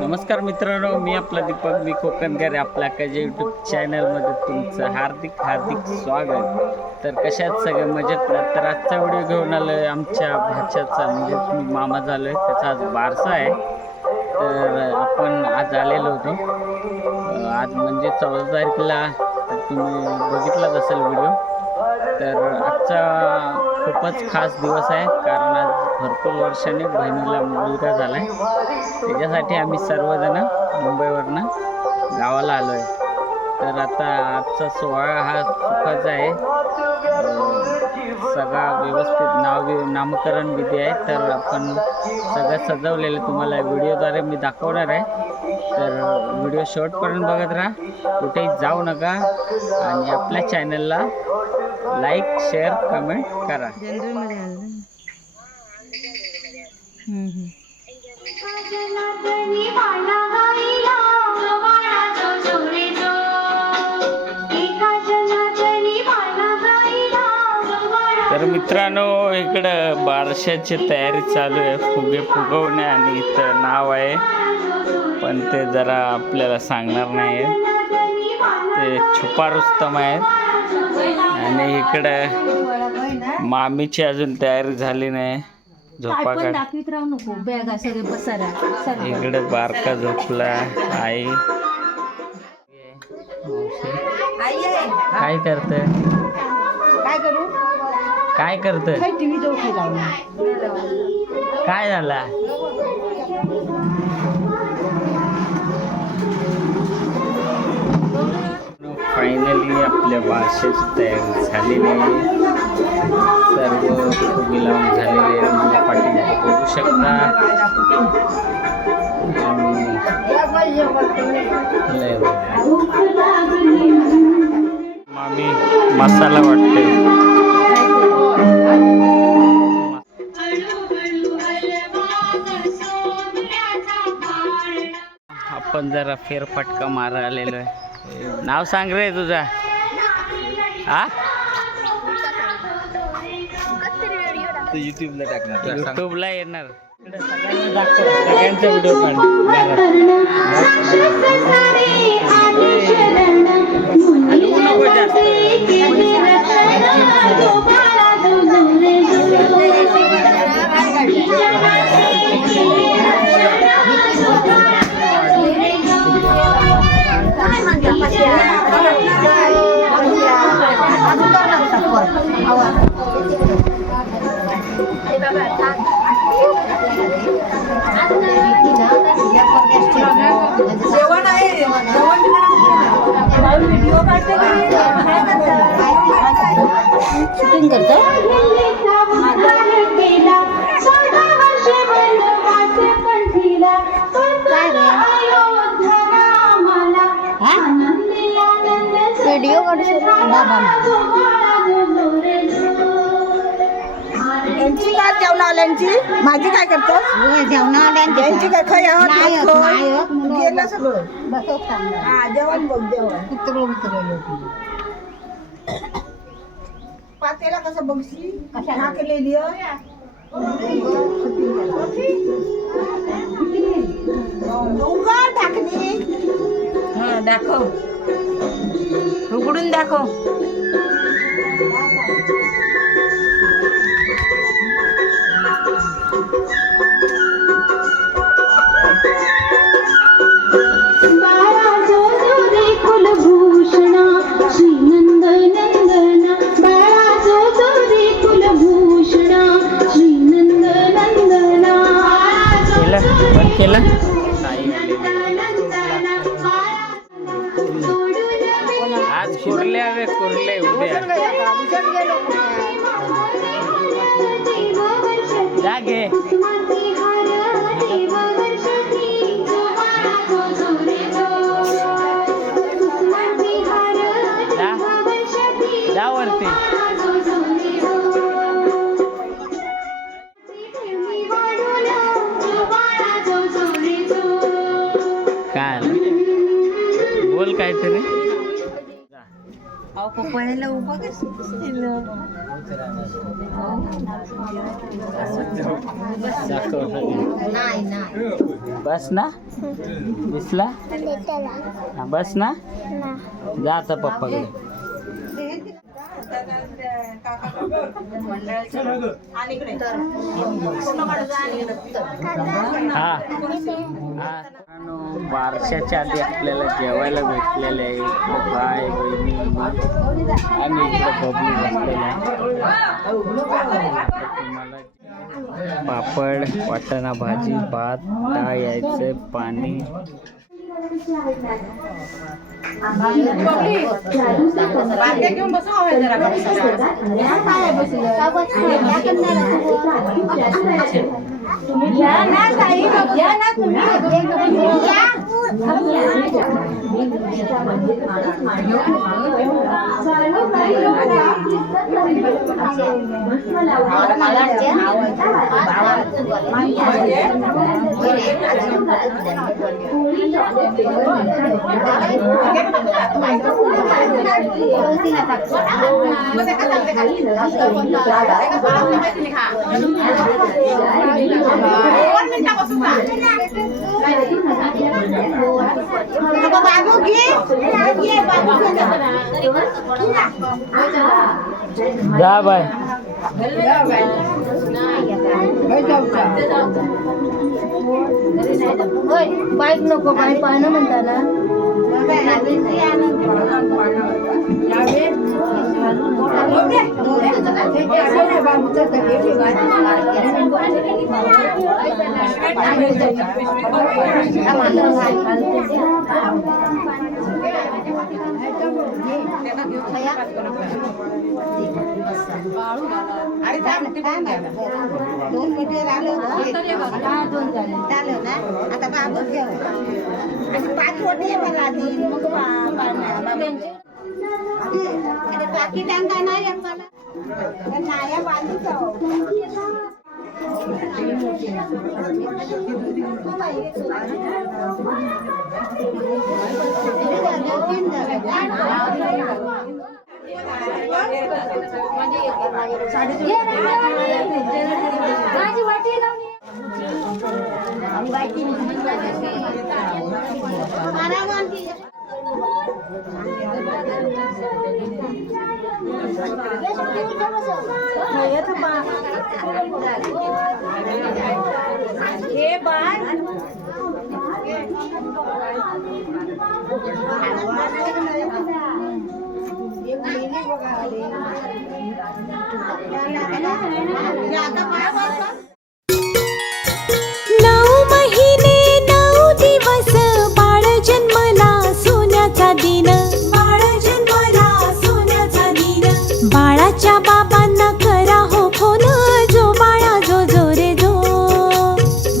नमस्कार मित्रांनो, मी आपला दीपक मी कोकणकर आपल्या काही यूट्यूब चॅनलमध्ये तुमचं हार्दिक स्वागत. तर कशात सगळे मजेत ना. तर आजचा व्हिडिओ घेऊन आलो आहे आमच्या भाच्याचा, म्हणजेच मी मामा झालो आहे, त्याचा आज बारसा आहे. तर आपण आज आलेलो होतो, आज म्हणजे 14 तारखेला. तर तुम्ही बघितलाच असेल व्हिडिओ. तर आजचा खूपच खास दिवस आहे, कारण आज भरपूर वर्षाने बहिणीला मुलगा झाला आहे. त्याच्यासाठी आम्ही सर्वजण मुंबईवरनं गावाला आलो आहे. तर आता आजचा सोहळा हा सुखाचा आहे. सगळा व्यवस्थित नामकरण विधी आहे. तर आपण सगळं सजवलेलं तुम्हाला व्हिडिओद्वारे मी दाखवणार आहे. तर व्हिडिओ शेवटपर्यंत बघत राहा, कुठेही जाऊ नका आणि आपल्या चॅनलला लाईक शेअर कमेंट करा. तर मित्रांनो, इकडं बारशाची तयारी चालू आहे, फुगे फुगवणे. आणि इथं नाव आहे, पण ते जरा आपल्याला सांगणार नाही आहे. ते छुपा रुस्तम आहेत. आणि इकडं मामीची अजून तयारी झाली नाही, झोपा काढ. इकडे बारका झोपला. आई काय करते? काय करते? काय झाला? फायनली आपल्या बारशाची तयारी झालेली आहे. सर्व फुगे लावून झालेले आहे. माझ्या पाठीमागे बघू शकता. मामी मसाला वाटते. आपण जरा फेरफटका मारा आलेलो आहे. नाव सांग रे तुझा. हा, युट्यूबला टाकणार, युट्यूबला येणार. सगळ्यांचा व्हिडिओ काढ. नको जास्त. शूटिंग करतो. व्हिडिओ यांची काय जेवणावाल्यांची माझी काय करतो? जेवणावाल्यांची काय खाय गेलं सगळं. हा, जेवण बघ, जेवण पातेला कसं बघशी कशा टाकलेली उघड टाकली. हा, दाखव, उघडून दाखव. केला आज कुर्ले उद्या जा घे. जा वरती. काय बोल काहीतरी. अहो पप्पाला उभं कसं दिलं नाही नाही बस ना दिसला हा, बस ना जा आता पप्पाकडे हा हा बारशाच्या आधी आपल्याला जेवायला भेटलेलं आहे इकडे बाय बहिणी आणि इकडे बबलू बसलेला आहे तुम्हाला पापड वाटाणा भाजी भात डाळ यायचं पाणी घेऊन बसा तुम्ही या ना ताई या ना तुम्ही बाबू घे जा बाय बाईक नको बाई पाहणं म्हणताना दोन मीटर आलं ना आता बाबूच घ्या आणि 5 वटी मला आधी मग बाकी टांगा नाही मला नाया बांधू माझी वाटी लावली हे बाय बाळाच्या बाबांना करा हो फोन जो बाळा जो जो रे जो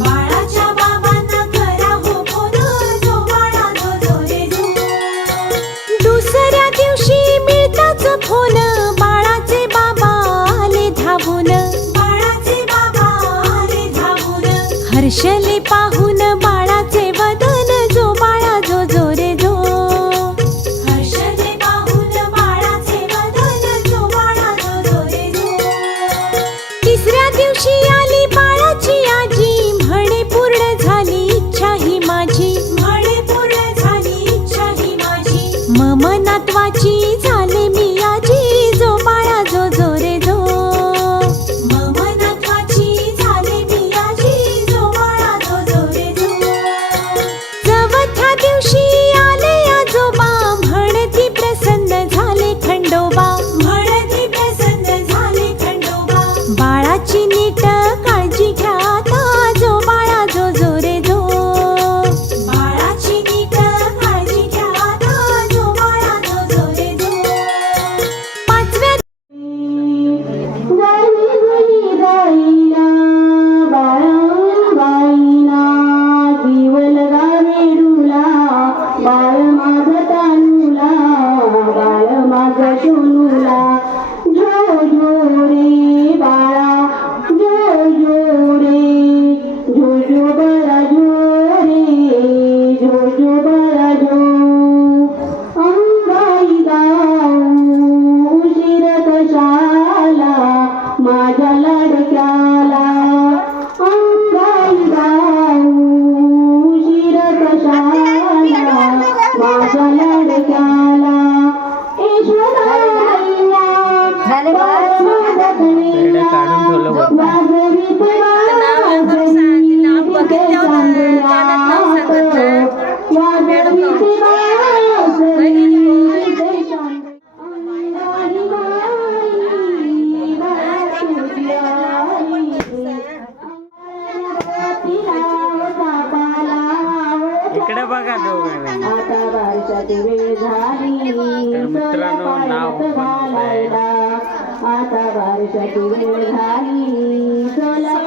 बाळाच्या बाबांना करा हो फोन जो बाळा जो जो रे जो दुसऱ्या दिवशी मिळताच फोन बाळाचे बाबा आले धावून बाळाचे बाबा आले धावून हर्षले पाहून बाळाचे वदन जो बाळा जो जो रे जो आली बाळाची आजी म्हणे पूर्ण झाली इच्छा ही माझी म्हणे पूर्ण झाली इच्छा ही माझी ममनात्वाची झाले मी आजी जो बाळा जो जो रे जो ममनात्वाची झाले मी आजी जो बाळा जो जो रे जो चवथ्या दिवशी आले आजोबा म्हणती प्रसन्न झाले खंडोबा म्हणती प्रसन्न झाले खंडोबा बाळाची नीट काळजी घ्या आता जो बाळा जो जो रे जो बाळाची नीट काळजी घ्या आता जो बाळा जो जो रे इकडे बघा दोघं. तर मित्रांनो नाव पण होतंय. आता बारशाची वेळ झाली चला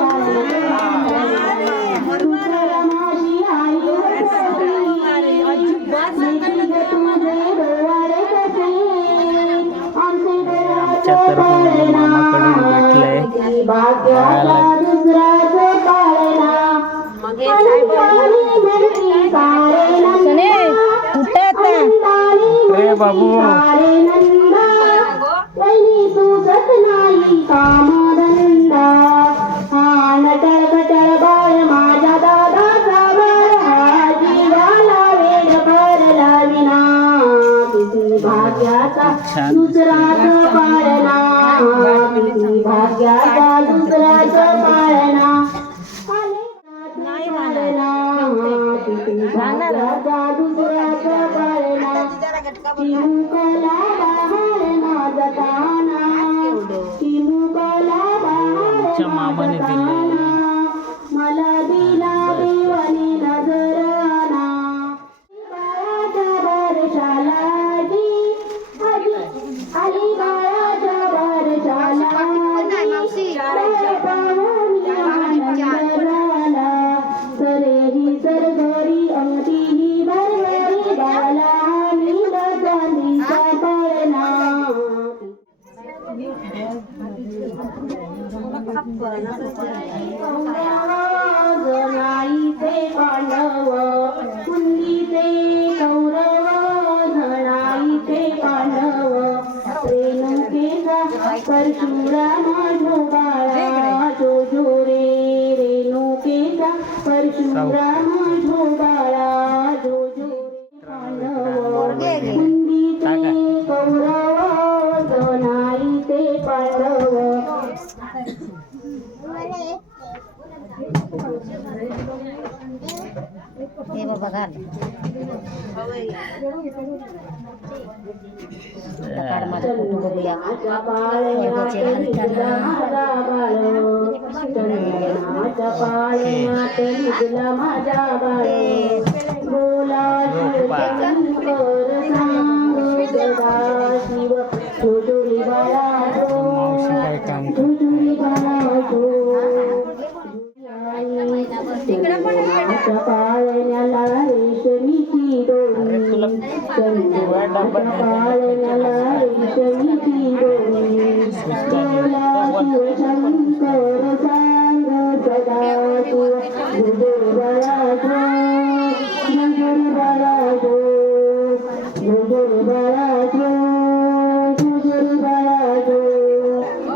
आमच्या तर्फे मामाकडून भेटलंय रे बाबू. छान भाग्याचा दुसऱ्याचा पाळणा आमच्या मामाने दिले. मला दिला देवाने नजराना बाळाच्या वर्षाला आली बाळाच्या वर्षाला सरेही सरगरी अंगठीही भरभरी बाला चांदीचा पाळणा जनाईचे पांडव कुंडीचे कौरव जनाईचे पांडव रेणुकेचा परशुरामा झोबाळा जो जो रे रेणुकेचा परशुरामा झोबाळा जो जो रे पांडव कुंडीचे कौरव जनाईचे पांडव हे बाबा घाल काय काम पाळण्याला रेशमीची डोरी पाळण्याला रेशमीची डोरी शिवशंकर सांग सदा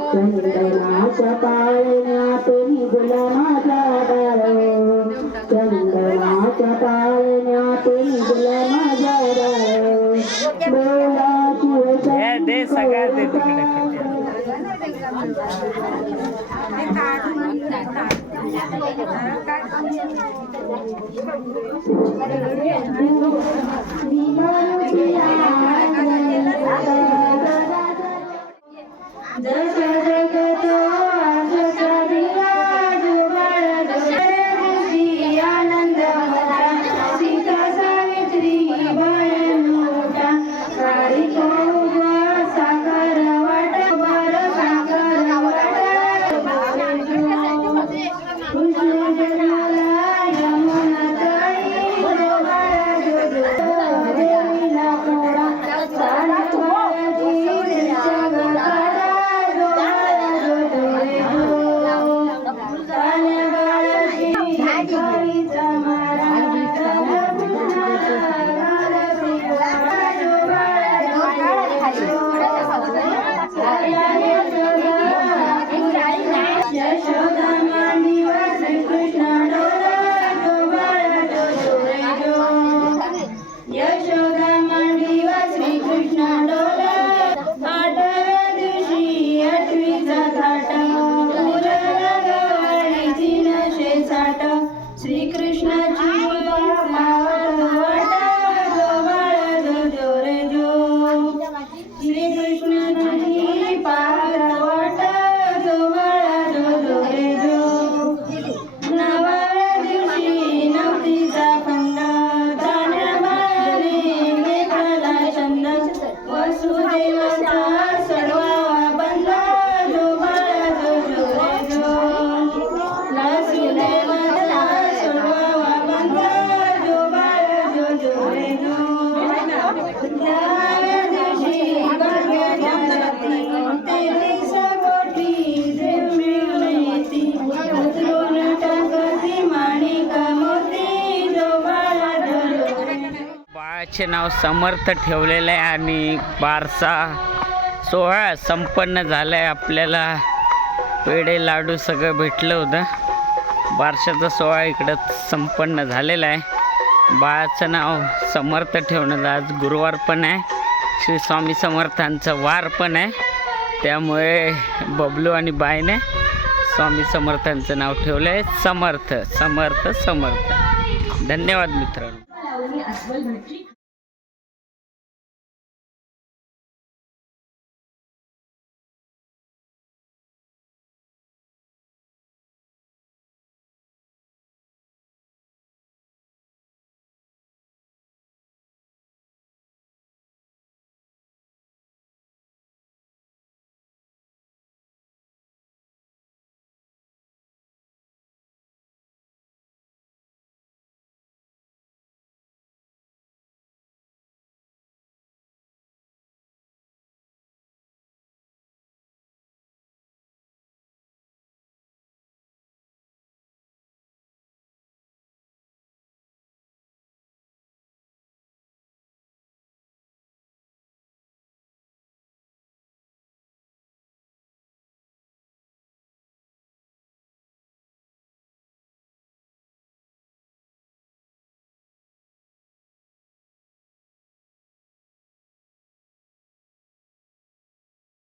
चंदनाच्या पाळण्यात निघला माझा बाळ चंदनाच्या पाळण्यात निघला माझा बाळ बोला शिवशंकर दे सगळ्या दे तिकडे. बाळाचे नाव समर्थ ठेवलेलं आहे आणि बारसा सोहळा संपन्न झाला आहे. आपल्याला पेढे लाडू सगळं भेटलं होतं. बारशाचा सोहळा इकडं संपन्न झालेला आहे. बाळाचं नाव समर्थ ठेवणं, आज गुरुवार पण आहे, श्री स्वामी समर्थांचं वार पण आहे, त्यामुळे बबलू आणि बाईने स्वामी समर्थांचं नाव ठेवलं आहे समर्थ समर्थ समर्थ. धन्यवाद मित्रांनो.